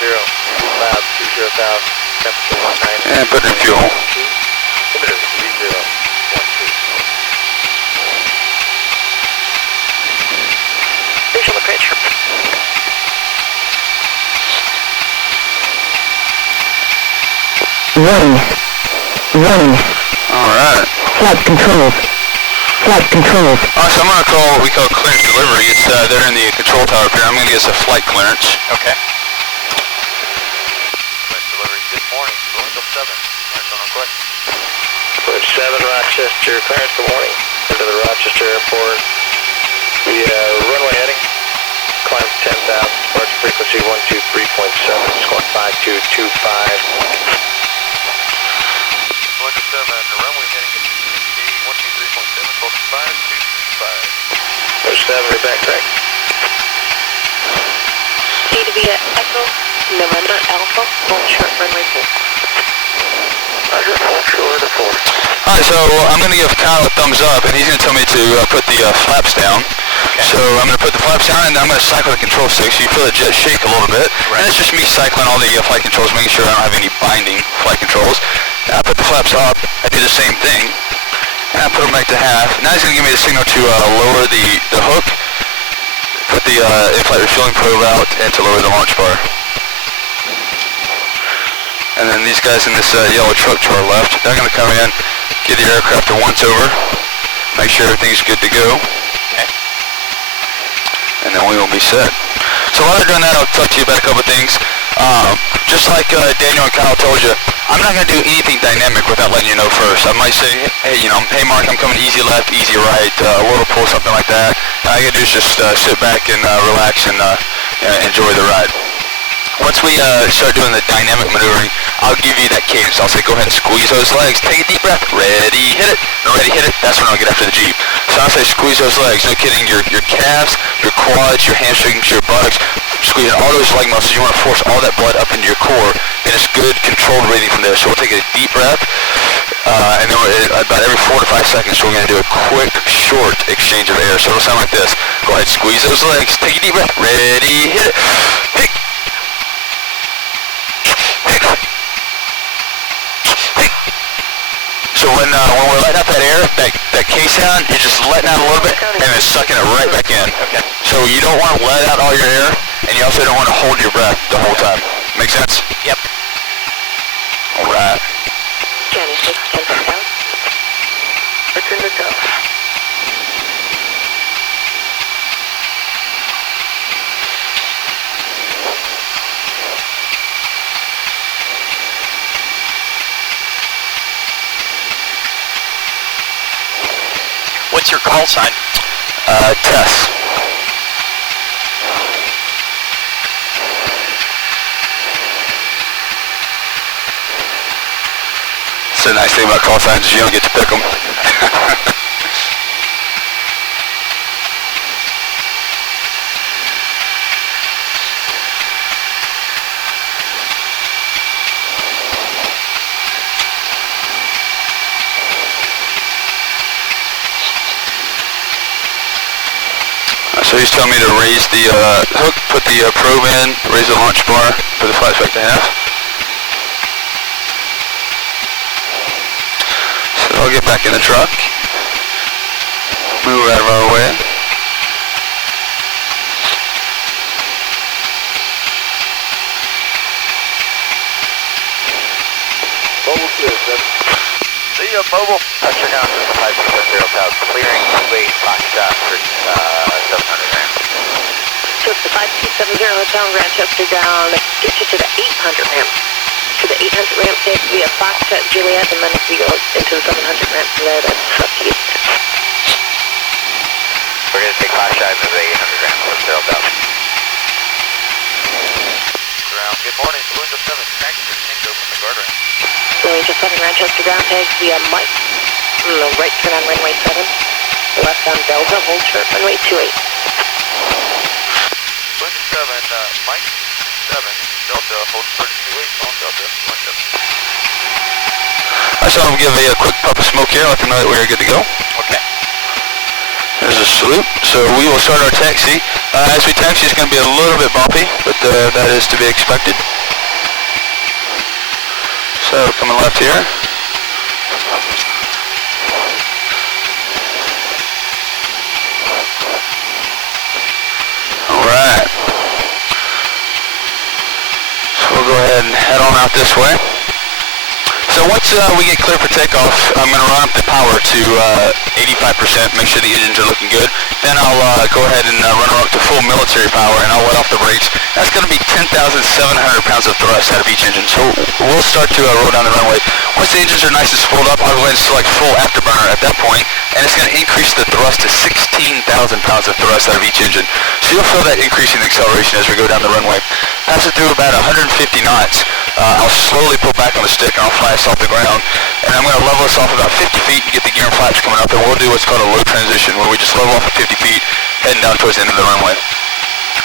cloud 20,000, temperature 19. And put in fuel. Limiter 3012. Visual approach. Running. Alright. Flight controls. Alright, so I'm going to call what we call clearance delivery. It's there in the control tower up here. I'm going to get us a flight clearance. Okay. Clearance delivery. Good morning. Window 7. Clearance on request. Bridge 7, Rochester. Clearance, good morning. Into the Rochester Airport. The runway heading. Climb 10,000. Departure frequency 123.7. Squawk 5225. Window 7. The runway heading is 123.7. Squawk 5225. Window 7, rear back track. C to be at Echo, November Alpha, full short runway 4. Roger, full short to 4. Alright, so I'm going to give Kyle a thumbs up, and he's going to tell me to put the flaps down. Okay. So I'm going to put the flaps down, and I'm going to cycle the control stick, so you feel the jet shake a little bit. Right. And it's just me cycling all the flight controls, making sure I don't have any binding flight controls. And I put the flaps up, I do the same thing, and I put them back to half. Now he's going to give me the signal to lower the hook, put the in-flight refueling probe out, and to lower the launch bar. And then these guys in this yellow truck to our left, they're going to come in, give the aircraft a once over, make sure everything's good to go. Okay. And then we will be set. So while they're doing that, I'll talk to you about a couple of things. Just like Daniel and Kyle told you, I'm not going to do anything dynamic without letting you know first. I might say, hey, hey Mark, I'm coming easy left, easy right, a little pull, something like that. All I got to do is just sit back and relax and enjoy the ride. Once we start doing the dynamic maneuvering, I'll give you that cadence. I'll say, go ahead and squeeze those legs. Take a deep breath. Ready, hit it. No, ready, hit it. That's when I'll get after the Jeep. So I'll say, squeeze those legs. No kidding. Your calves, your quads, your hamstrings, your buttocks. Squeezing all those leg muscles. You want to force all that blood up into your core. And it's good, controlled breathing from there. So we'll take a deep breath. And then about every 4 to 5 seconds, we're going to do a quick, short exchange of air. So it'll sound like this. Go ahead, squeeze those legs. Take a deep breath. Ready, hit it. Pick. So when we're letting out that air, that K sound, you're just letting out a little bit and then sucking it right back in. Okay. So you don't want to let out all your air, and you also don't want to hold your breath the whole time. Make sense? Yep. All right. Johnny 6, 10 down. Return to tower. What's your call sign? Tess. It's a nice thing about call signs is you don't get to pick them. So he's telling me to raise the hook, put the probe in, raise the launch bar, put the flaps back to half. So I'll get back in the truck, move out of our way. Mobile clear, 7. See ya, mobile. Touchdown down to 560 cloud. Clearing 28 Foxtrot for 700 grams. So it's the 5270 Hotel Rochester down, get you to the 800 ramp. To the 800 ramp, take via Foxtrot, Juliet, and then if we go into the 700 ramp from there, that's up to you. We're going to take Foxtrot into the 800 ramp. Let's settle down. Ground, good morning. Window 7, taxi for Tango from the guardrail. Going to 7 Rochester ground, tags via Mike. Right turn on runway 7. Left on Delta, hold short runway 28. Window 7, Mike 7, Delta, hold short 28, on Delta, 17. I saw him give a quick puff of smoke here, let them know that we are good to go. Okay. There's a salute. So we will start our taxi As we taxi, it's going to be a little bit bumpy, but that is to be expected. So, coming left here. Alright. So we'll go ahead and head on out this way. So once we get clear for takeoff, I'm going to run up the power to 85%, make sure the engines are looking good. Then I'll go ahead and run her up to full military power, and I'll let off the brakes. That's going to be 10,700 pounds of thrust out of each engine. So we'll start to roll down the runway. Once the engines are nice and spooled up, I'll go ahead and select full afterburner at that point, and it's going to increase the thrust to 16,000 pounds of thrust out of each engine. So you'll feel that increase in acceleration as we go down the runway. Pass it through about 150 knots. I'll slowly pull back on the stick and I'll fly us off the ground. And I'm going to level us off about 50 feet and get the gear and flaps coming up, and we'll do what's called a low transition, where we just level off at 50 feet, heading down towards the end of the runway.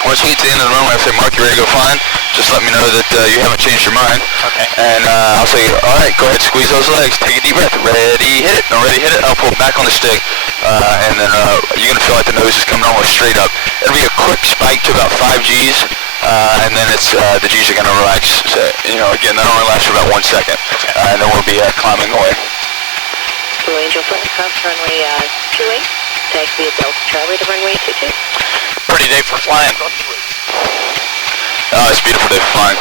Once we get to the end of the runway, I'll say, Mark, you ready to go flying? Just let me know that you haven't changed your mind. Okay. And I'll say, all right, go ahead, squeeze those legs, take a deep breath, ready, hit it. No, ready, hit it. I'll pull back on the stick, and then you're going to feel like the nose is coming almost straight up. It'll be a quick spike to about 5 Gs, and then it's the Gs are going to relax. So, again, that only lasts for about 1 second, and then we'll be climbing away. Blue Angel Flight across runway 28. Taxi at Delta Charlie to runway 22. Pretty day for flying. Oh, it's a beautiful day for flying.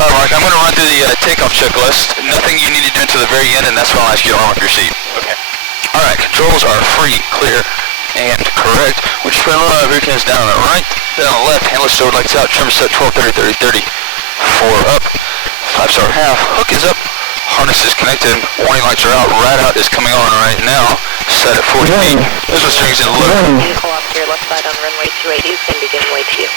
All right, Mark, I'm going to run through the takeoff checklist. Nothing you need to do until the very end, and that's when I'll ask you to arm up your seat. Okay. All right, controls are free, clear, and correct. We just run a rear cans down on the right, then on the left, handle stowed lights out, trim set 12, 30, 30, 30, 4 up, 5-star half, hook is up, harness is connected, warning lights are out, rad out is coming on right now, set at 40 feet, visual steering's in low. Vehicle off to your left side on runway 28 is going to begin way to you.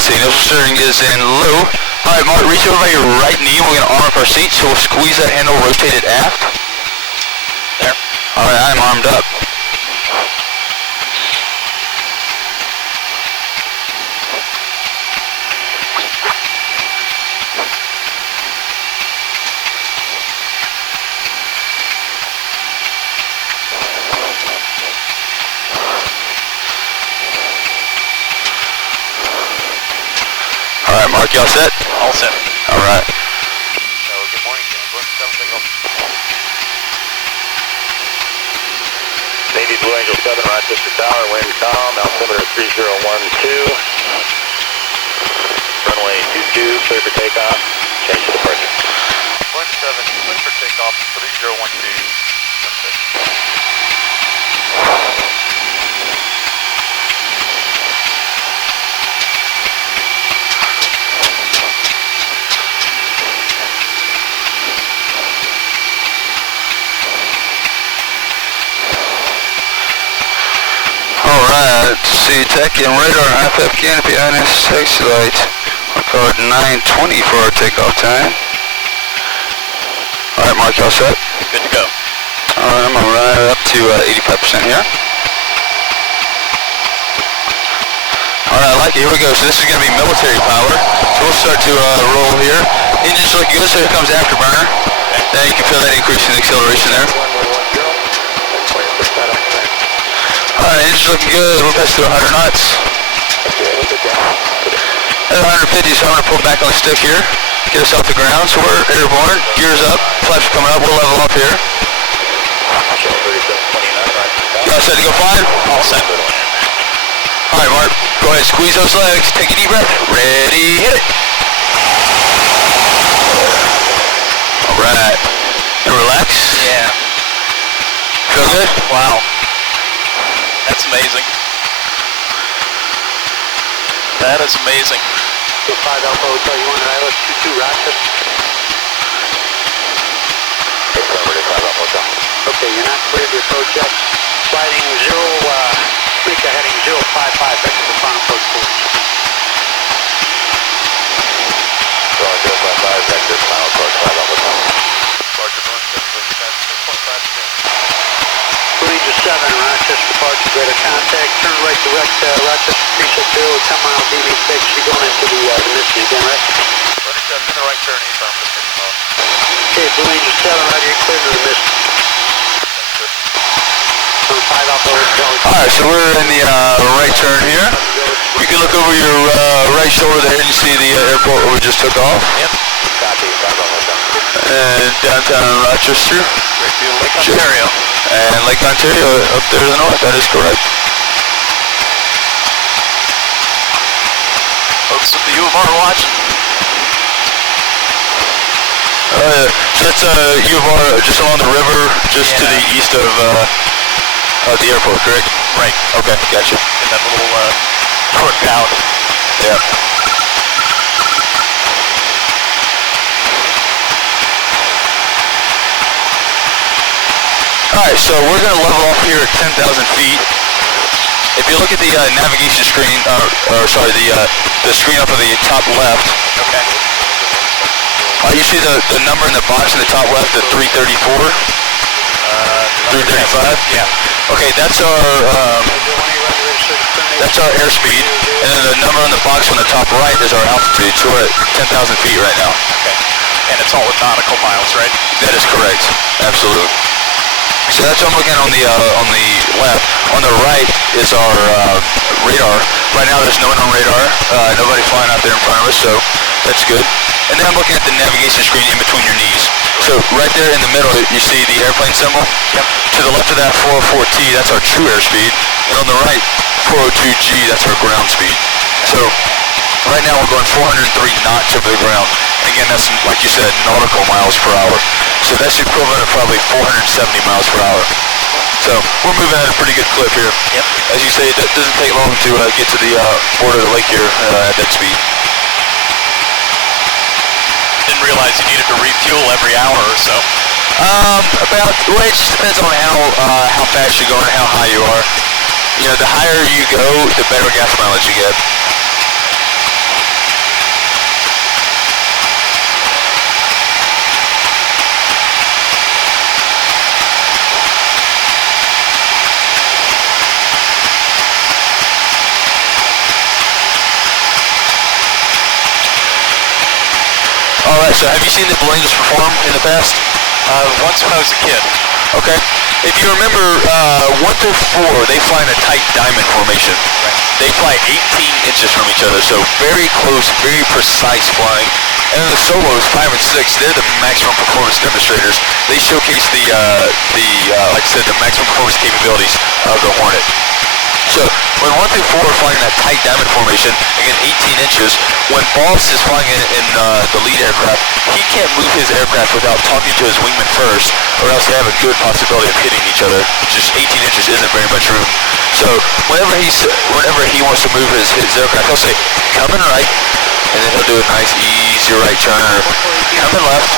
See, visual steering is in low. All right, Mark, reach over by your right knee, we're going to arm up our seat, so we'll squeeze that handle, rotate it aft. There. All right, I'm armed up. All right, Mark, you all set? All set. All right. Good morning, Navy Blue Angel 7, Rochester Tower, wind calm, altimeter 3012. Runway 22, clear for takeoff, change to departure. Wind 7, clear for takeoff, 3012. Alright, see, tech and radar, IFF canopy, INS taxi light. We'll call it 9:20 for our takeoff time. Alright, Mark, you all set? Good to go. Alright, I'm going to ride up to 85% here. Alright, I like it. Here we go. So this is going to be military power. So we'll start to roll here. Engine's looking good, so here comes afterburner. Then you can feel that increase in acceleration there. Alright, engine's looking good. We'll pass to 100 knots. At 150, so I'm going to pull back on the stick here. Get us off the ground. So we're airborne. Gears up. Flaps are coming up. We'll level off here. You all set to go flying? All set. Alright, Mark. Go ahead. Squeeze those legs. Take a deep breath. Ready. Hit it. Alright. And relax. Yeah. Feel good? Wow. That's amazing. That is amazing. 5 Alpha Hotel, you want an ILS 22 Rochester? Okay, you're not cleared to approach yet. Sliding 0, make a heading 055 back to the final approach course. 055 back to the final approach, 5 Alpha Hotel. Roger, North 6.5. Legion 7, Rochester departure, greater contact, turn right direct, Rochester preset 0, 10 miles DV6, you're going into the mission again, right? Roger 7, in the right turn, eastbound for 6 miles. Okay, Blue Angel 7, roger, you're clear to the mist. Alright, so we're in the right turn here. You can look over your right shoulder there and you see the airport where we just took off. Yep. Copy, And downtown Rochester. Right view of Lake Ontario. And Lake Ontario up there to the north, that is correct. Folks at the U of R watching. So that's U of R just along the river, just to the east of the airport, correct? Right. Okay, gotcha. In that little short town. Yeah. Alright, so we're going to level off here at 10,000 feet. If you look at the navigation screen, the screen up at the top left, Okay. you see the number in the box in the top left, the 334? 335? Yeah. Okay, that's our airspeed, and then the number on the box on the top right is our altitude, so we're at 10,000 feet right now. Okay. And it's all with nautical miles, right? That is correct, absolutely. So that's what I'm looking at on the left. On the right is our radar. Right now there's no one on radar, nobody flying out there in front of us, so that's good. And then I'm looking at the navigation screen in between your knees. So right there in the middle, you see the airplane symbol? Yep. To the left of that 404T, that's our true airspeed. And on the right, 402G, that's our ground speed. So right now we're going 403 knots over the ground. And again, that's, like you said, nautical miles per hour. So that's the equivalent of probably 470 miles per hour. So we're moving at a pretty good clip here. Yep. As you say, it doesn't take long to get to the border of the lake here at that speed. Didn't realize you needed to refuel every hour or so. Well, it just depends on how fast you're going and how high you are. You know, the higher you go, the better gas mileage you get. Alright, so have you seen the Blue Angels perform in the past? Once when I was a kid. Okay. If you remember, 1 through 4, they fly in a tight diamond formation. Right. They fly 18 inches from each other, so very close, very precise flying. And then the solos, 5 and 6, they're the maximum performance demonstrators. They showcase like I said, the maximum performance capabilities of the Hornet. So when 1 through 4 are flying in that tight diamond formation, again 18 inches, when Boss is flying in the lead aircraft, he can't move his aircraft without talking to his wingman first, or else they have a good possibility of hitting each other. Just 18 inches isn't very much room. So whenever he wants to move his aircraft, he'll say, coming right, and then he'll do a nice easy right turn, or coming left,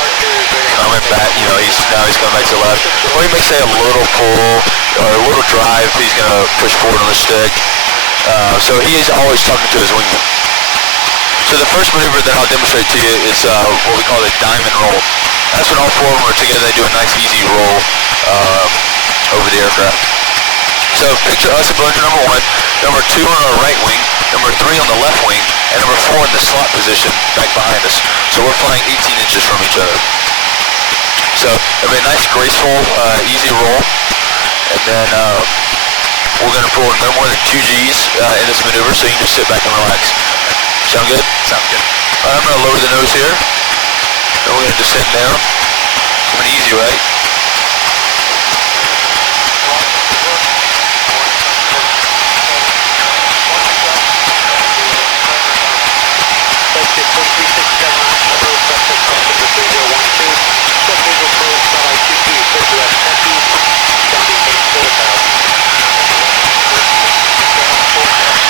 coming back, you know, he's coming back to the left. Or he may say a little pull, or a little drive, he's going to push forward on the stick. So he is always talking to his wingman. So the first maneuver that I'll demonstrate to you is what we call the diamond roll. That's when all 4 of them are together, they do a nice easy roll over the aircraft. So picture us in Blue Angel number 1, number 2 on our right wing, number 3 on the left wing, and number 4 in the slot position back behind us. So we're flying 18 inches from each other. So it'll be a nice, graceful, easy roll. And then we're going to pull no more than 2 Gs in this maneuver, so you can just sit back and relax. Sound good? Sounds good. All right, I'm going to lower the nose here. Then we're going to descend down. Coming easy, right?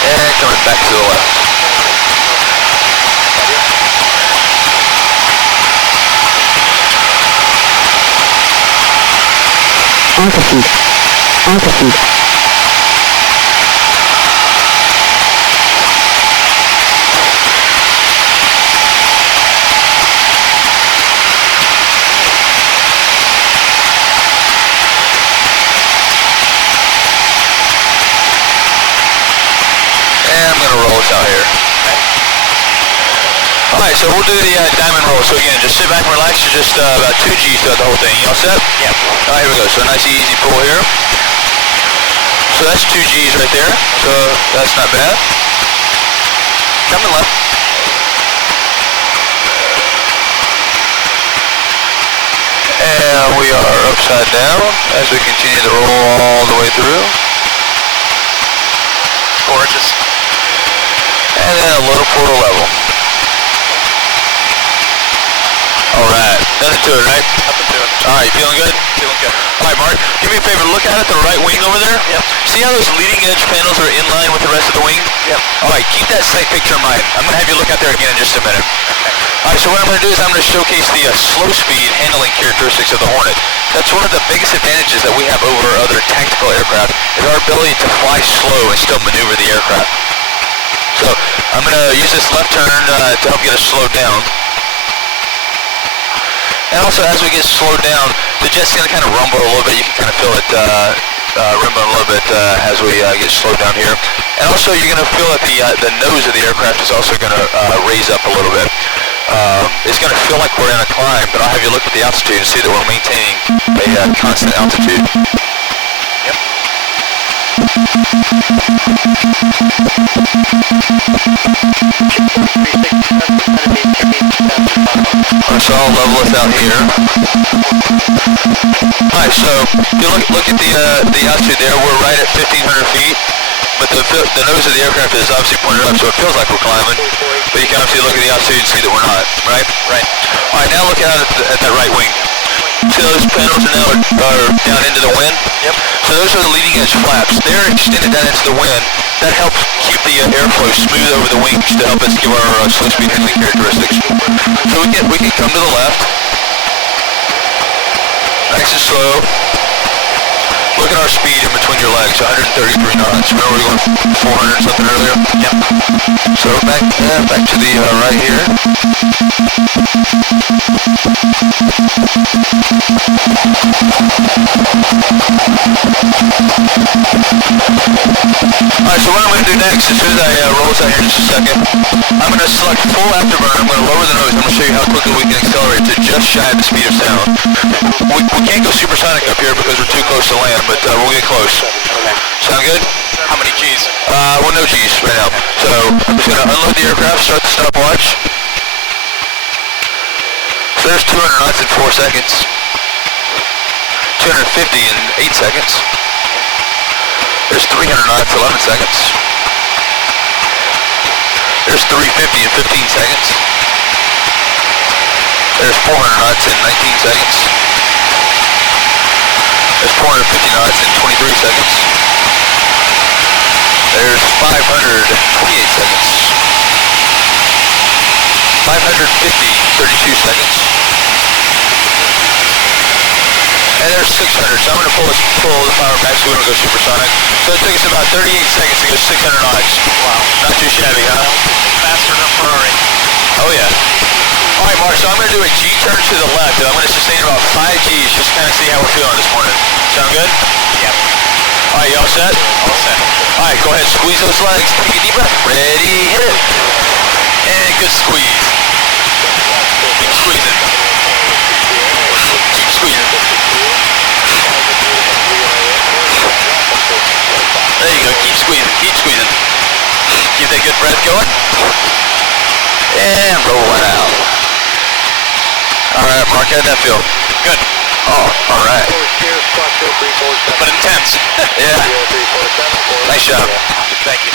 And coming back to the left. Altitude. Altitude. And I'm going to roll us out here. Alright, so we'll do the diamond roll. So again, just sit back and relax. You're just about 2 G's throughout the whole thing. You all set? Yeah. Alright, here we go. So a nice easy pull here. So that's 2 G's right there. So that's not bad. Coming left. And we are upside down as we continue to roll all the way through. Gorgeous. And then a little portal level. Alright, nothing to it, right? Nothing to it. Alright, feeling good? Feeling good. Alright, Mark, do me a favor, look out at the right wing over there. Yep. See how those leading edge panels are in line with the rest of the wing? Yep. Alright, keep that sight picture in mind. I'm going to have you look out there again in just a minute. Alright, so what I'm going to do is I'm going to showcase the slow speed handling characteristics of the Hornet. That's one of the biggest advantages that we have over other tactical aircraft, is our ability to fly slow and still maneuver the aircraft. So I'm going to use this left turn to help get us slowed down. And also, as we get slowed down, the jet's going to kind of rumble a little bit. You can kind of feel it rumbling a little bit as we get slowed down here. And also, you're going to feel that the nose of the aircraft is also going to raise up a little bit. It's going to feel like we're in a climb, but I'll have you look at the altitude and see that we're maintaining a constant altitude. Yep. So I'll level us out here. Alright, so if you look at the altitude there, we're right at 1,500 feet, but the nose of the aircraft is obviously pointed up, so it feels like we're climbing, but you can obviously look at the altitude and see that we're not, right? Right. Alright, now look out at that right wing. See those panels now are down into the wind? Yep. So those are the leading edge flaps. They're extended down into the wind. That helps keep the airflow smooth over the wings to help us give our slow speed handling characteristics. So we can come to the left. Nice and slow. Look at our speed in between your legs, 133 knots. Remember we were going 400 something earlier? Yep. So back to the right here. Alright, so what I'm going to do next, as soon as I roll this out here in just a second, I'm going to select full afterburner. I'm going to lower the nose. I'm going to show you how quickly we can accelerate to just shy of the speed of sound. We can't go supersonic up here because we're too close to land, but we'll get close. Sound good? How many G's? Well, no G's right now. So I'm just going to unload the aircraft, start the stopwatch. So there's 200 knots in 4 seconds. 250 in 8 seconds. There's 300 knots, 11 seconds. There's 350 in 15 seconds. There's 400 knots in 19 seconds. There's 450 knots in 23 seconds. There's 528 seconds. 550, 32 seconds. And there's 600, so I'm going to pull the power back so we don't go supersonic. So it took us about 38 seconds to go 600 knots. Wow. Not too shabby, huh? Faster than a Ferrari. Oh yeah. Alright Mark, so I'm going to do a G turn to the left. I'm going to sustain about 5 G's just to kind of see how we're feeling this morning. Sound good? Yep. Alright, you all set? All set. Alright, go ahead, squeeze those legs. Take a deep breath. Ready, hit it. And good squeeze. Keep squeezing. Keep squeezing. There you go, keep squeezing, keep squeezing. Keep that good breath going. And roll it out. Alright, Mark, how'd that feel? Good. Oh, alright. But intense. Yeah. Nice job. Thank you.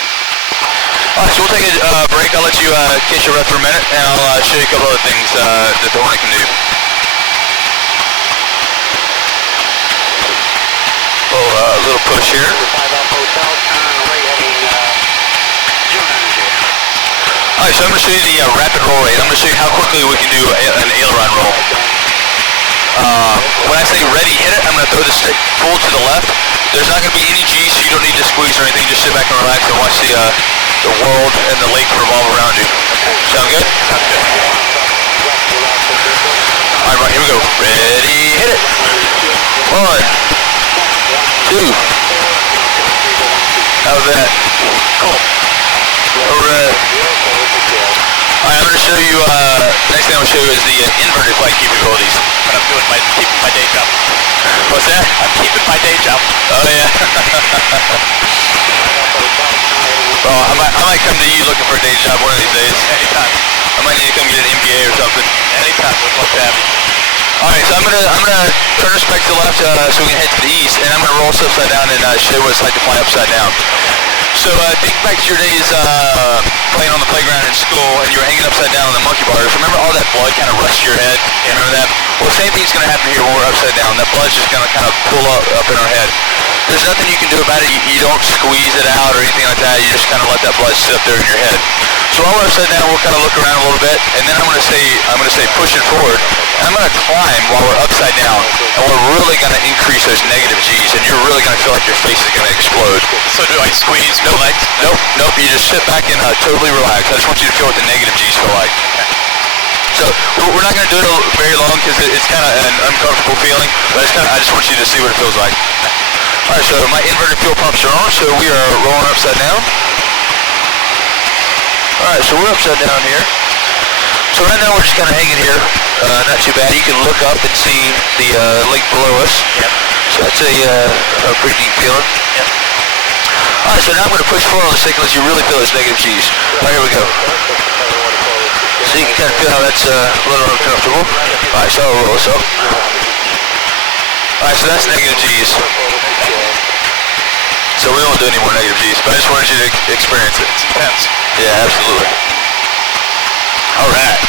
Alright, so we'll take a break. I'll let you catch your breath for a minute, and I'll show you a couple other things that the Hornet can do. A little push here. Alright, so I'm going to show you the rapid roll rate. I'm going to show you how quickly we can do an aileron roll. When I say ready, hit it, I'm going to throw the stick full to the left. There's not going to be any G, so you don't need to squeeze or anything. Just sit back and relax and watch the world and the lake revolve around you. Sound good? Sounds good. Alright, right, here we go. Ready, hit it. 1, 2. How's that? Cool. Alright. Alright, I'm going to show show you, next thing I'm going to show you is the inverted flight capabilities. But I'm keeping my day job. What's that? I'm keeping my day job. Oh, yeah. Well, I might come to you looking for a day job one of these days. Anytime. I might need to come get an MBA or something. Anytime. We'd love to have you. All right, so I'm gonna turn us back to the left so we can head to the east, and I'm gonna roll us upside down and show you what it's like to fly upside down. So think back to your days playing on the playground in school, and you were hanging upside down on the monkey bars. Remember all that blood kind of rushed to your head? You remember that? Well, the same thing's gonna happen here when we're upside down. That blood's just gonna kind of pull up in our head. There's nothing you can do about it. You don't squeeze it out or anything like that. You just kind of let that blood sit up there in your head. So while we're upside down, we'll kind of look around a little bit, and then I'm gonna say push it forward, and I'm gonna climb while we're upside down, and we're really gonna increase those negative G's, and you're really gonna feel like your face is gonna explode. So do I squeeze my legs? Nope. You just sit back and totally relax. I just want you to feel what the negative G's feel like. So we're not gonna do it very long because it's kind of an uncomfortable feeling, but I just want you to see what it feels like. All right, so my inverted fuel pumps are on, so we are rolling upside down. All right, so we're upside down here. So right now we're just kind of hanging here. Not too bad. You can look up and see the lake below us. Yep. So that's a pretty neat feeling. Yep. All right, so now I'm going to push forward on the stick unless you really feel those negative G's. All right, here we go. So you can kind of feel how that's a little uncomfortable. All right, so I'll roll this up. All right, so that's negative G's. So we won't do any more negative G's, but I just wanted you to experience it. It's intense. Yeah, absolutely. All right.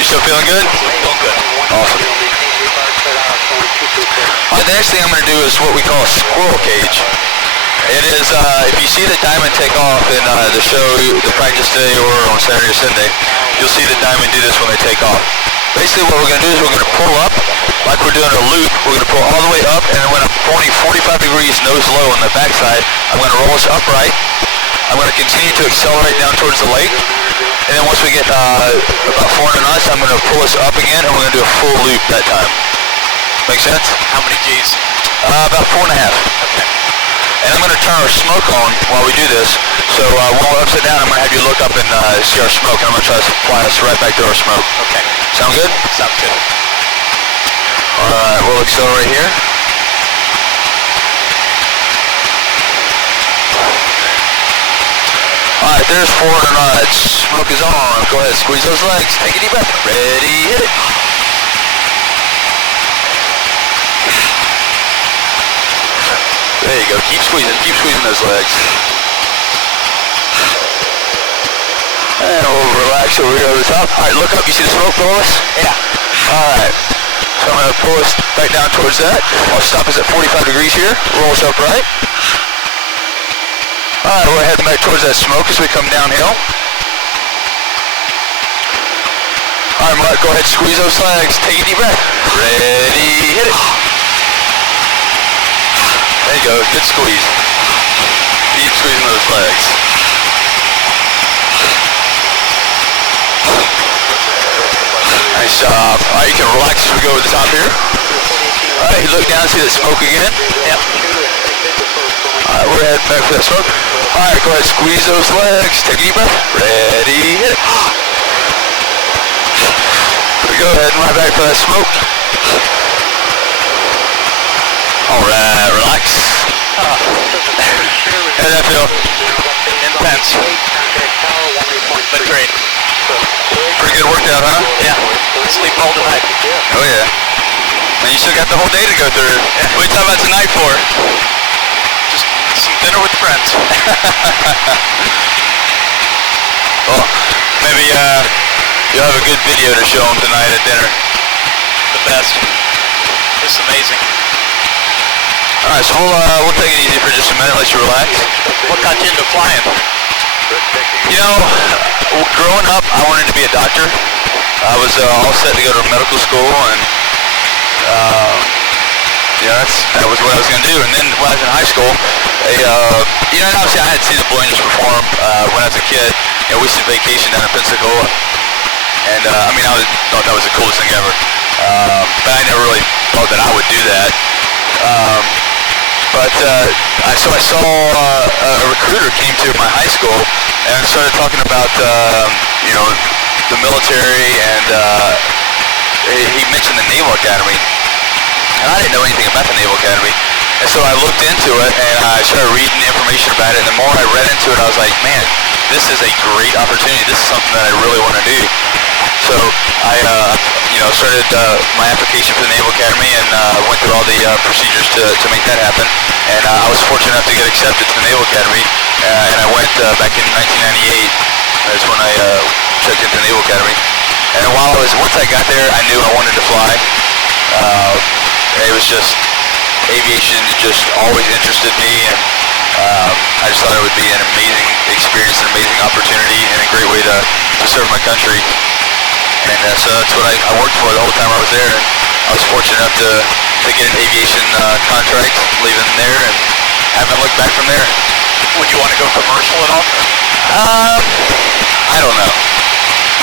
You still feeling good? Feel good. Awesome. All right, the next thing I'm going to do is what we call a squirrel cage. It is, if you see the diamond take off in the show, the practice day, or on Saturday or Sunday, you'll see the diamond do this when they take off. Basically what we're going to do is we're going to pull up, like we're doing a loop. We're going to pull all the way up, and then when I'm pointing 45 degrees nose low on the backside, I'm going to roll us upright. I'm going to continue to accelerate down towards the lake, and then once we get about 400 knots, I'm going to pull us up again, and we're going to do a full loop that time. Make sense? How many G's? About 4.5. Okay. And I'm going to turn our smoke on while we do this. So when we're upside down, I'm going to have you look up and see our smoke, and I'm going to try to fly us right back to our smoke. Okay. Sound good? Sounds good. All right, we'll accelerate here. All right, there's 400 knots. Smoke is on. Go ahead, squeeze those legs. Take a deep breath. Ready, hit it. There you go. Keep squeezing those legs. And we'll relax over here over the top. All right, look up. You see the smoke below us? Yeah. All right. So I'm going to pull us back down towards that. I'll stop us at 45 degrees here. Roll us upright. All right, we're heading back towards that smoke as we come downhill. All right, Mark, go ahead, squeeze those legs. Take a deep breath. Ready, hit it. There you go, good squeeze. Keep squeezing those legs. Nice job. All right, you can relax as we go over the top here. All right, you look down, see that smoke again. Yep. All right, we're heading back for that smoke. All right, go ahead, squeeze those legs. Take a deep breath. Ready, hit it. We go ahead and right back for that smoke. All right, relax. How did that feel? Intense. But great. Pretty good workout, huh? Yeah. Sleep all tonight. Oh yeah. And you still got the whole day to go through. Yeah. What are you talking about tonight for? Just some dinner with friends. Well, maybe you'll have a good video to show them tonight at dinner. The best. It's amazing. All right, so we'll take it easy for just a minute. Let you relax. What got you into flying? You know, growing up, I wanted to be a doctor. I was all set to go to medical school, and that was what I was going to do. And then when I was in high school, and obviously I had seen the Blinders perform when I was a kid. We used to vacation down in Pensacola, and I thought that was the coolest thing ever. But I never really thought that I would do that. So I saw a recruiter came to my high school and started talking about, the military, and he mentioned the Naval Academy. And I didn't know anything about the Naval Academy. And so I looked into it, and I started reading information about it, and the more I read into it, I was like, man, this is a great opportunity. This is something that I really want to do. So I, started my application for the Naval Academy, and went through all the procedures to make that happen. And I was fortunate enough to get accepted to the Naval Academy, and I went back in 1998. That's when I checked into the Naval Academy. And once I got there, I knew I wanted to fly. It was just, aviation just always interested me, and I just thought it would be an amazing experience, an amazing opportunity, and a great way to serve my country. And so that's what I worked for the whole time I was there, and I was fortunate enough to get an aviation contract, leaving there, and haven't looked back from there. Would you want to go commercial at all? I don't know.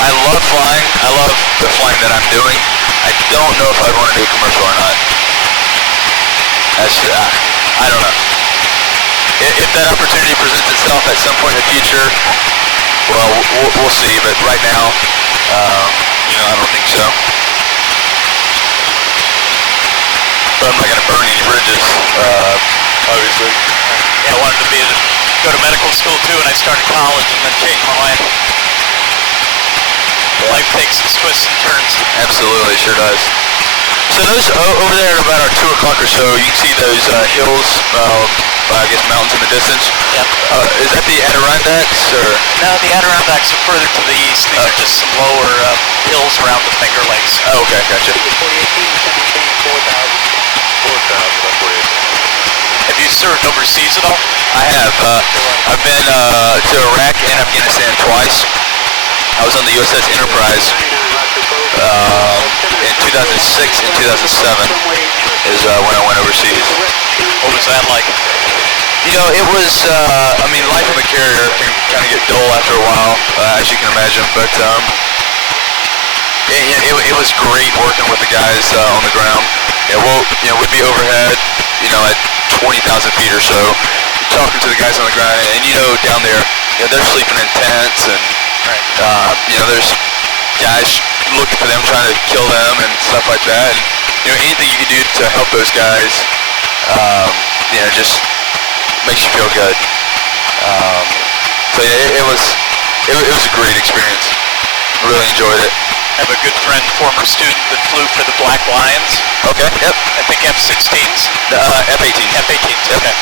I love flying. I love the flying that I'm doing. I don't know if I'd want to do commercial or not. I don't know. If that opportunity presents itself at some point in the future, well, we'll see. But right now, I don't think so. But I'm not going to burn any bridges, obviously. Yeah, I wanted to go to medical school too, and I started college and then changed my mind. Yeah. Life takes its twists and turns. Absolutely, sure does. So those over there at about 2 o'clock or so, you can see those hills, I guess mountains in the distance. Yep. Is that the Adirondacks, or? No, the Adirondacks are further to the east. These are just some lower hills around the Finger Lakes. Oh, okay, gotcha. Have you served overseas at all? I have. I've been to Iraq and Afghanistan twice. I was on the USS Enterprise in 2006 and 2007 is when I went overseas. What was that like? It was, life of a carrier can kind of get dull after a while, as you can imagine, but it was great working with the guys on the ground. We'd be overhead, at 20,000 feet or so, talking to the guys on the ground, and down there, they're sleeping in tents, and there's guys looking for them, trying to kill them and stuff like that. And, anything you can do to help those guys, just makes you feel good. So yeah, it was a great experience. Really enjoyed it. I have a good friend, former student that flew for the Black Lions. Okay. Yep. I think F-16s. F-18. F-18s. Yep. Okay.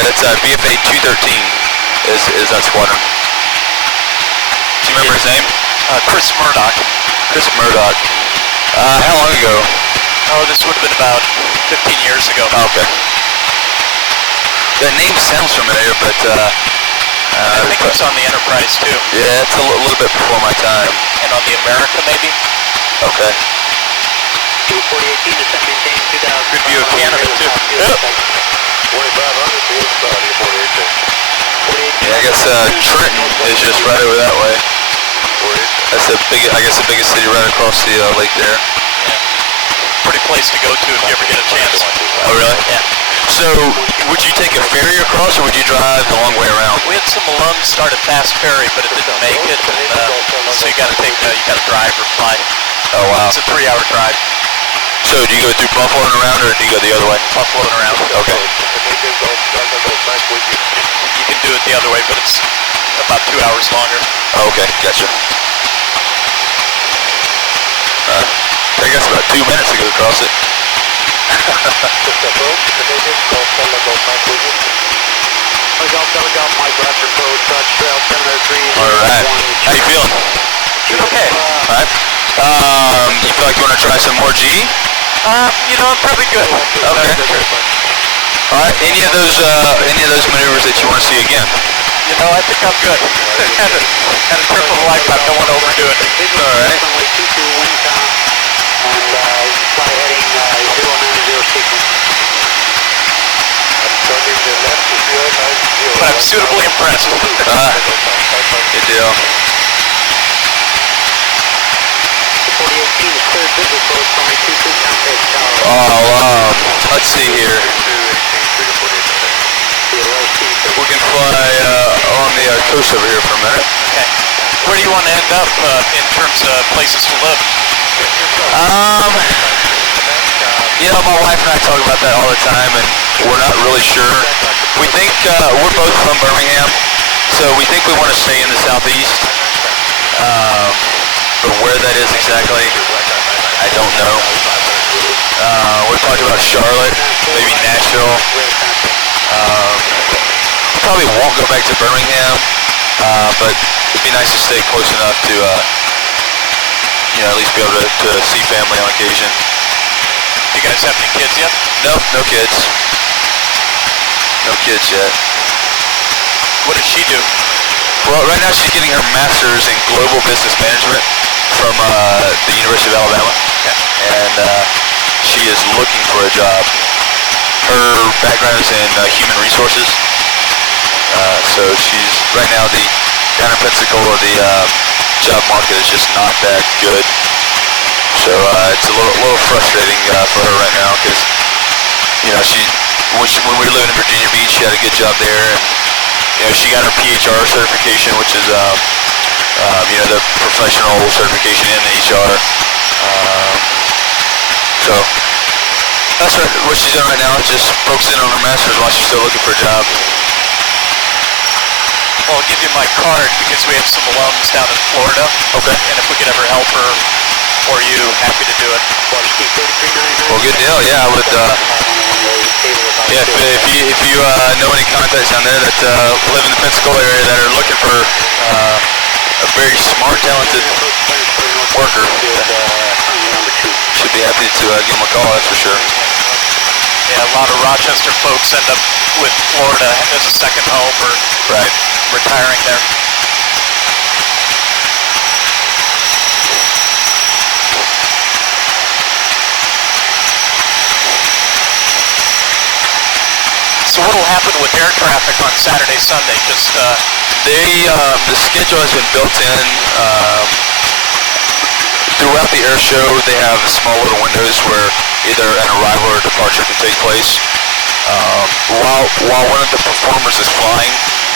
That's VFA 213 is that squadron. Do you remember his name? Chris Murdoch. Chris Murdoch. How long ago? Oh, this would have been about 15 years ago. Oh, okay. That name sounds familiar, but I think it was on the Enterprise too. Yeah, it's a little bit before my time. And on the America, maybe? Okay. 24018 to 718 Good view of Canada too. Yep. 2500 Yeah, I guess Trenton is just right over that way. That's the biggest city right across the lake there. Yeah. Pretty place to go to if you ever get a chance. Oh, really? Yeah. So, would you take a ferry across, or would you drive the long way around? We had some alums start a fast ferry, but it didn't make it, and so you got to drive or fly. Oh, wow. It's a 3-hour drive. So, do you go through Buffalo and around, or do you go the other way? Buffalo and around. Okay. You can do it the other way, but it's about 2 hours longer. Oh, okay, gotcha. I guess about 2 minutes to go across it. Alright. How you feeling? Okay. Alright. You feel like you want to try some more G? I'm probably good. Okay. Alright. Any of those maneuvers that you want to see again? I think I'm good. Had a trip of a lifetime. Don't want to overdo it. Alright. But I'm suitably impressed. Good deal. Let's see here. We can fly along the coast over here for a minute. Okay. Where do you want to end up in terms of places to live? You know, my wife and I talk about that all the time, and we're not really sure. We think we're both from Birmingham, so we think we want to stay in the southeast. But where that is exactly, I don't know. We talked about Charlotte, maybe Nashville. Probably won't go back to Birmingham, but it'd be nice to stay close enough to, you know, at least be able to see family on occasion. You guys have any kids yet? No, no kids. No kids yet. What does she do? Well, right now she's getting her master's in global business management from the University of Alabama, and she is looking for a job. Her background is in human resources, so she's right now down in Pensacola, the job market is just not that good. So it's a little frustrating for her right now because, you know, when we were living in Virginia Beach, she had a good job there, and you know, she got her PHR certification, which is you know, the professional certification in HR. So that's what she's doing right now, just focusing on her master's while she's still looking for a job. Well, I'll give you my card because we have some alums down in Florida. Okay. And if we could ever help her or you, happy to do it. Well, good deal. Yeah, I would. Yeah, if you know any contacts down there that live in the Pensacola area that are looking for a very smart, talented worker, should be happy to give them a call. That's for sure. Yeah, a lot of Rochester folks end up with Florida as a second home or retiring there. So what will happen with air traffic on Saturday, Sunday? Just the schedule has been built in. Throughout the air show, they have small little windows where either an arrival or departure can take place. While one of the performers is flying,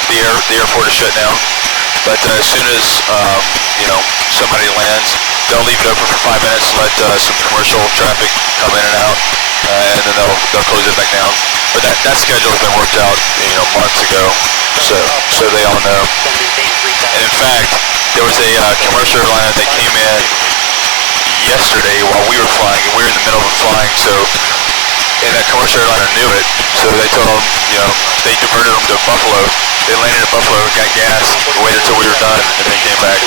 the airport is shut down. But as soon as you know, somebody lands, they'll leave it open for 5 minutes, let some commercial traffic come in and out, and then they'll close it back down. But that schedule has been worked out, you know, months ago, so they all know. And in fact, there was a commercial airliner that came in yesterday while we were flying, and we were in the middle of flying, and that commercial airliner knew it, so they told them, you know, they diverted them to Buffalo. They landed in Buffalo, got gas, waited until we were done, and then came back.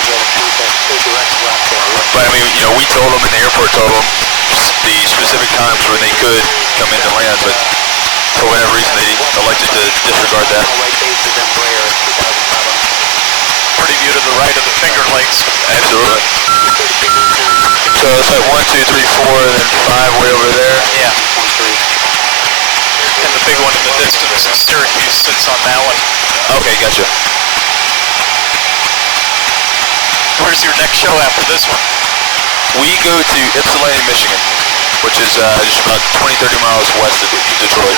But I mean, you know, we told them, and the airport told them the specific times when they could come in to land, but for whatever reason they elected to disregard that. pretty view to the right of the Finger Lakes. Absolutely. So it's like 1, 2, 3, 4, and then 5 way over there. Yeah. And the big one in the distance, Syracuse, sits on that one. Okay, gotcha. Where's your next show after this one? We go to Ypsilanti, Michigan, which is just about 20-30 miles west of Detroit.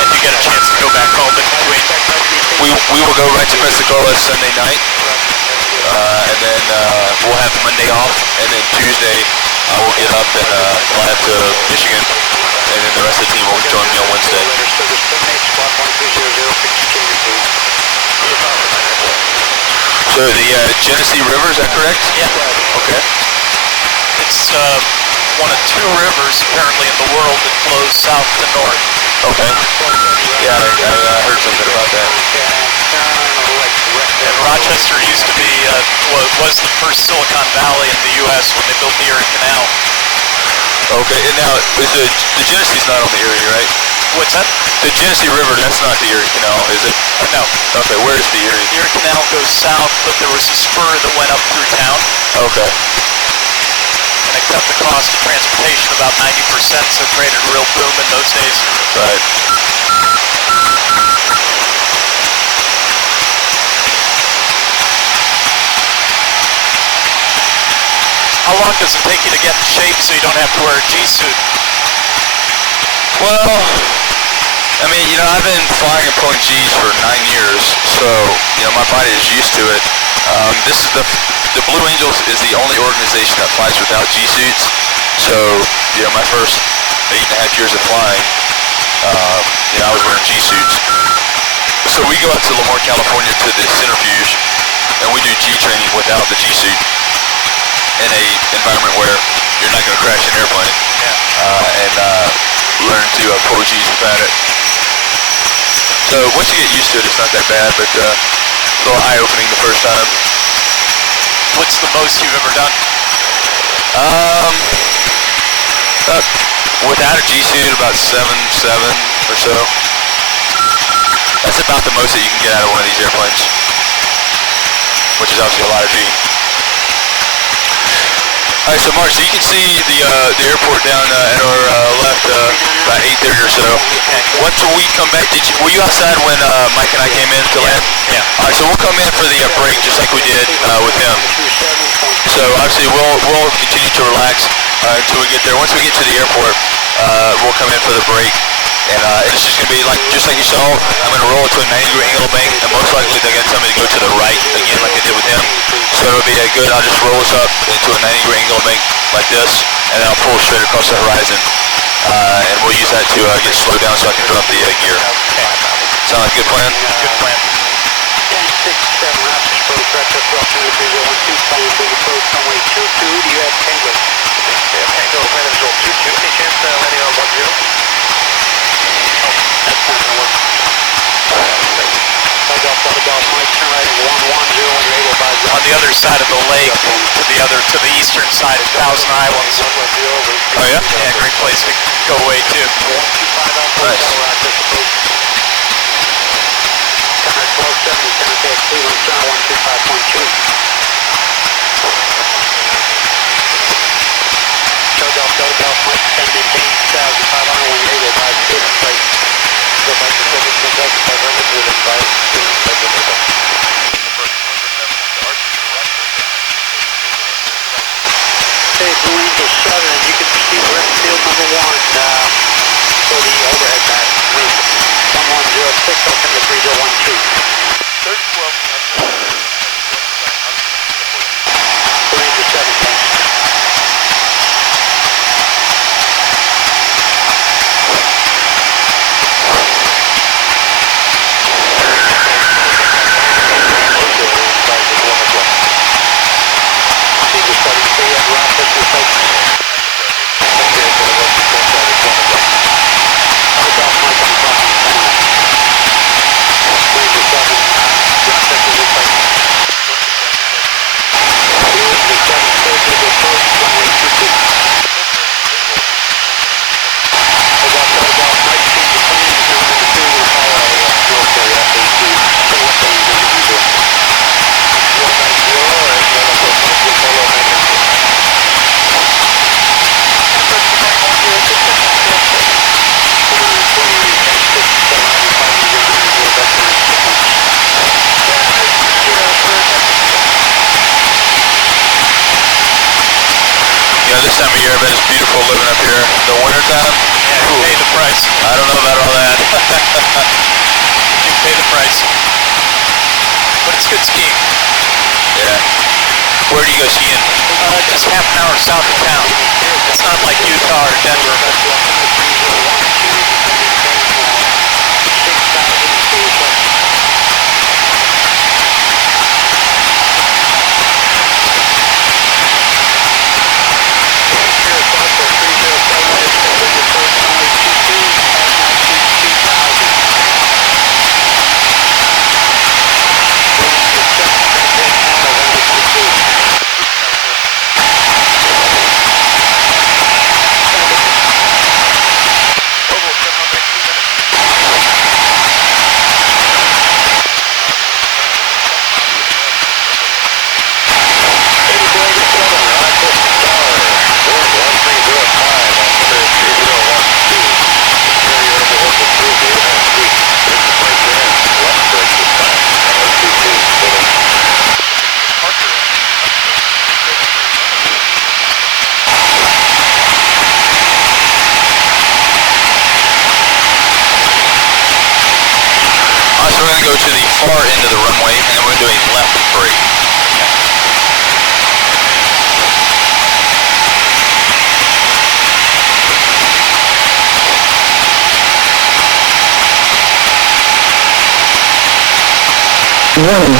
And you get a chance to go back home in between? We will go right to Pensacola Sunday night, and then we'll have Monday off, and then Tuesday I will get up and fly up to Michigan, and then the rest of the team will join me on Wednesday. So the Genesee River, is that correct? Yeah. Okay. It's one of 2 rivers apparently in the world that flows south to north. Okay. Yeah, I heard something about that. And Rochester used to be, was the first Silicon Valley in the U.S. when they built the Erie Canal. Okay, and now, is the Genesee's not on the Erie, right? What's that? The Genesee River, that's not the Erie Canal, is it? No. Okay, where's the Erie? The Erie Canal goes south, but there was a spur that went up through town. Okay. And it cut the cost of transportation about 90%, so it created a real boom in those days. Right. How long does it take you to get in shape so you don't have to wear a G-suit? Well, I mean, you know, I've been flying and pulling G's for 9 years, so, you know, my body is used to it. This is the Blue Angels is the only organization that flies without G suits. So, you know, my first 8.5 years of flying, you know, I was wearing G suits. So we go out to Lemoore, California to the centrifuge, and we do G training without the G suit in a environment where you're not going to crash an airplane, and learn to pull G's without it. So once you get used to it, it's not that bad, but a little eye-opening the first time. What's the most you've ever done? Without a G suit, about 7 or so. That's about the most that you can get out of one of these airplanes, which is obviously a lot of G. All right, so Mark, so you can see the airport down at our left, about 8:30 or so. Once we come back, were you outside when Mike and I came in to land? Yeah. All right, so we'll come in for the break just like we did with him. So obviously we'll continue to relax until we get there. Once we get to the airport, we'll come in for the break. And it's just going to be like, just like you saw, I'm going to roll it to a 90-degree angle bank, and most likely they're going to tell me to go to the right again like I did with him. So it'll be a good, I'll just roll us up into a 90-degree angle bank like this, and then I'll pull straight across the horizon. And we'll use that to get slowed down so I can drop the gear. Sound like a good plan? Good plan. 10-6-7 Raptors approach, Rochester, approaching the 3012, calling big approach, runway 22, do you have Tango? Yeah, Tango, plan visual 22, any chance landing on 10? That's not going to work. Tug off, Mike, turn right at 110 when you're able by On the other side of the lake, to the eastern side of Thousand Islands. Oh yeah? Yeah, great place to go away too. 125 Nice. Rochester approach. Connor 1270, Connor KX Cleveland, John 125.2. Tug off, Mike, 10 maintain 2,500 when you're able by the place. Go back to 7,500 with a 5. Okay, Blue Angel 7, you can proceed direct field number 1 for the overhead back. 1106, open to 3012. Blue Angel 7, thanks. This time of year, I bet it's beautiful living up here. The winter time, Yeah, pay the price. I don't know about all that. You pay the price. But it's good skiing. Yeah. Where do you go skiing? Just half an hour south of town. It's not like Utah or Denver. far into the runway, and then we're going to do a left break. Warning.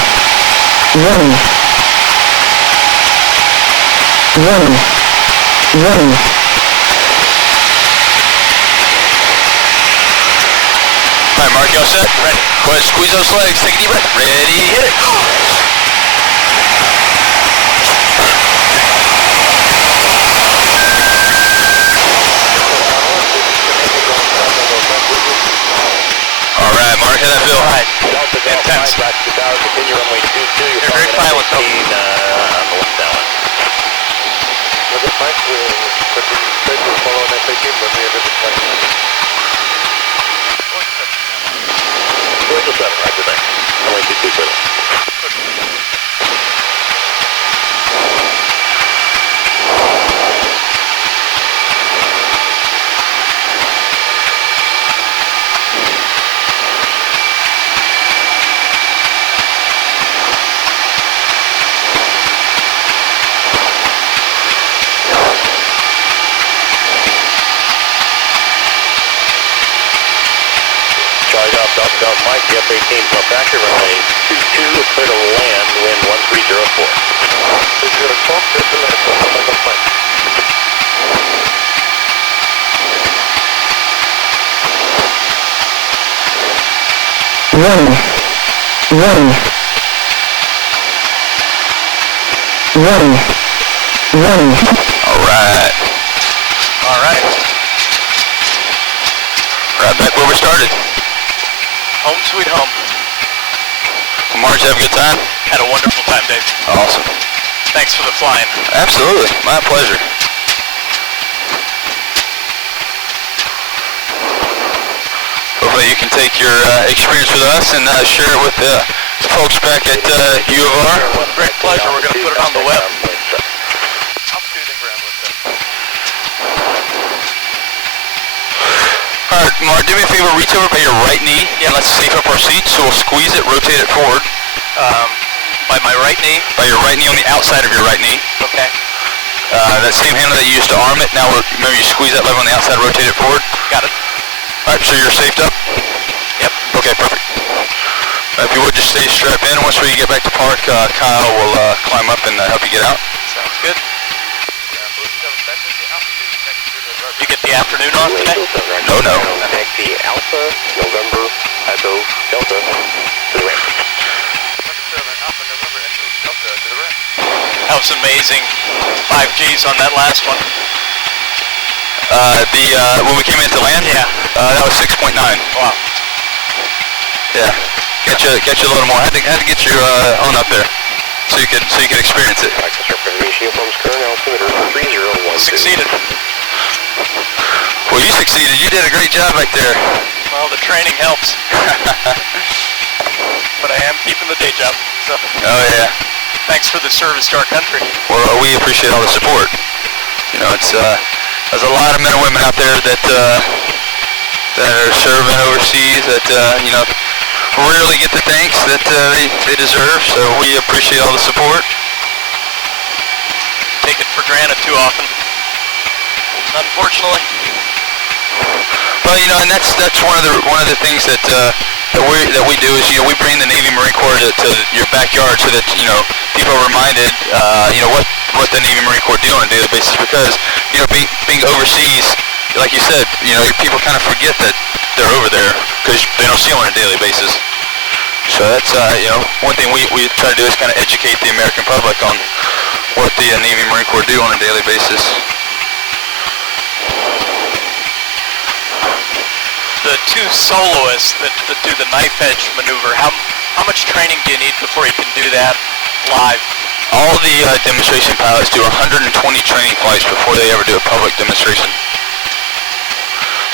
Warning. Warning. Warning. All right, Mark, you all set? Ready. Go ahead, squeeze those legs. Take a deep breath. Ready, hit it. All right, Mark, how that feel? All right. Intense. Continue runway 22. They're very silent, though. On the left down. Follow an F18, but we have a Going to 7, right today. Runway 22. South Mike, the F18 from factory runway 22, clear to land, wind 1304. Warning. Warning. Warning. Warning. All right. All right. Right back where we started. Home sweet home. Well, Marge, have a good time? Had a wonderful time, Dave. Awesome. Thanks for the flying. Absolutely. My pleasure. Hopefully you can take your experience with us and share it with the folks back at U of R. Great pleasure. We're going to put it on the web. All right, Mark, do me a favor, reach over by your right knee, and let's safe up our seat, so we'll squeeze it, rotate it forward. By my right knee? By your right knee on the outside of your right knee. Okay. That same handle that you used to arm it, now remember you squeeze that lever on the outside, rotate it forward. Got it. All right, so you're safed up? Yep. Okay, perfect. If you would just stay strapped in, once we get back to park, Kyle will climb up and help you get out. Sounds good. You get the afternoon off today? No. Taxi Alpha, November, Echo, Delta, to the ramp. That was amazing. 5Gs on that last one. When we came into land? Yeah. That was 6.9. Wow. Yeah. Get you a little more. I had to get you on up there so you could experience it. Uniforms current altimeter 3012. Succeeded. Well, you succeeded. You did a great job back there. Well, the training helps. But I am keeping the day job. So. Oh, yeah. Thanks for the service to our country. Well, we appreciate all the support. You know, it's there's a lot of men and women out there that are serving overseas that you know rarely get the thanks that they deserve. So we appreciate all the support. Take it for granted too often, unfortunately. Well, you know, and that's one of the things that we do is, you know, we bring the Navy Marine Corps to your backyard so that, you know, people are reminded, you know, what the Navy Marine Corps do on a daily basis, because, you know, being overseas, like you said, you know, people kind of forget that they're over there because they don't see them on a daily basis. So that's, you know, one thing we try to do is kind of educate the American public on what the Navy Marine Corps do on a daily basis. The two soloists that do the knife edge maneuver, how much training do you need before you can do that live? All the demonstration pilots do 120 training flights before they ever do a public demonstration.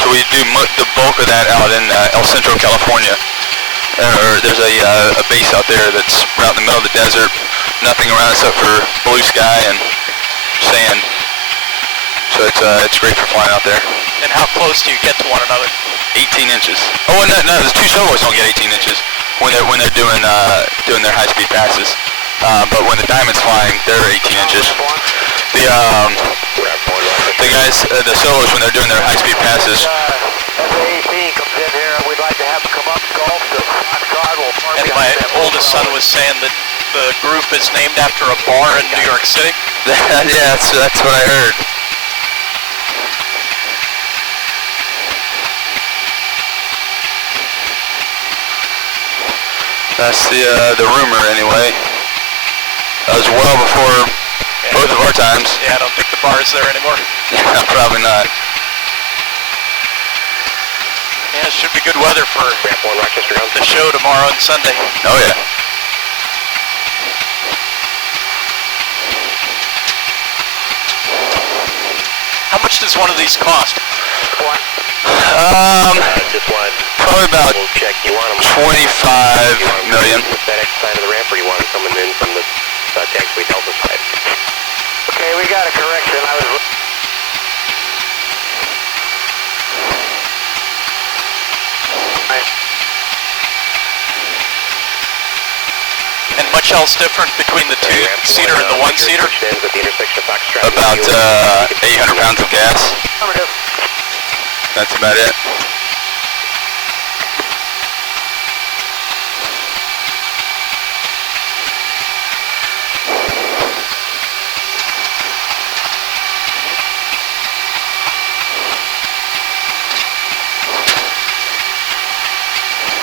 So we do the bulk of that out in El Centro, California. There's a base out there that's right in the middle of the desert, nothing around except for blue sky and sand. So it's great for flying out there. And how close do you get to one another? 18 inches. Oh, no, the two soloists don't get 18 inches. when they're doing their high-speed passes. But when the Diamond's flying, they're 18 inches. The guys, the solos, when they're doing their high-speed passes. F18 comes in here, and we'd like to have them come up golf to God will farm. And my oldest son was saying that the group is named after a bar in New York City. Yeah, that's what I heard. That's the rumor anyway. That was well before both of our times. Yeah, I don't think the bar is there anymore. Yeah, probably not. Yeah, it should be good weather for Ramp 1 Rochester the show tomorrow and Sunday. Oh yeah. How much does one of these cost? Just one. Probably about We'll check. You want them 25 million. with that X side of the ramp, or you want them coming in from the taxiway Delta side? Okay, we got a correction. I was. And much else different between the two-seater and the one-seater? About 800 pounds of gas. That's about it.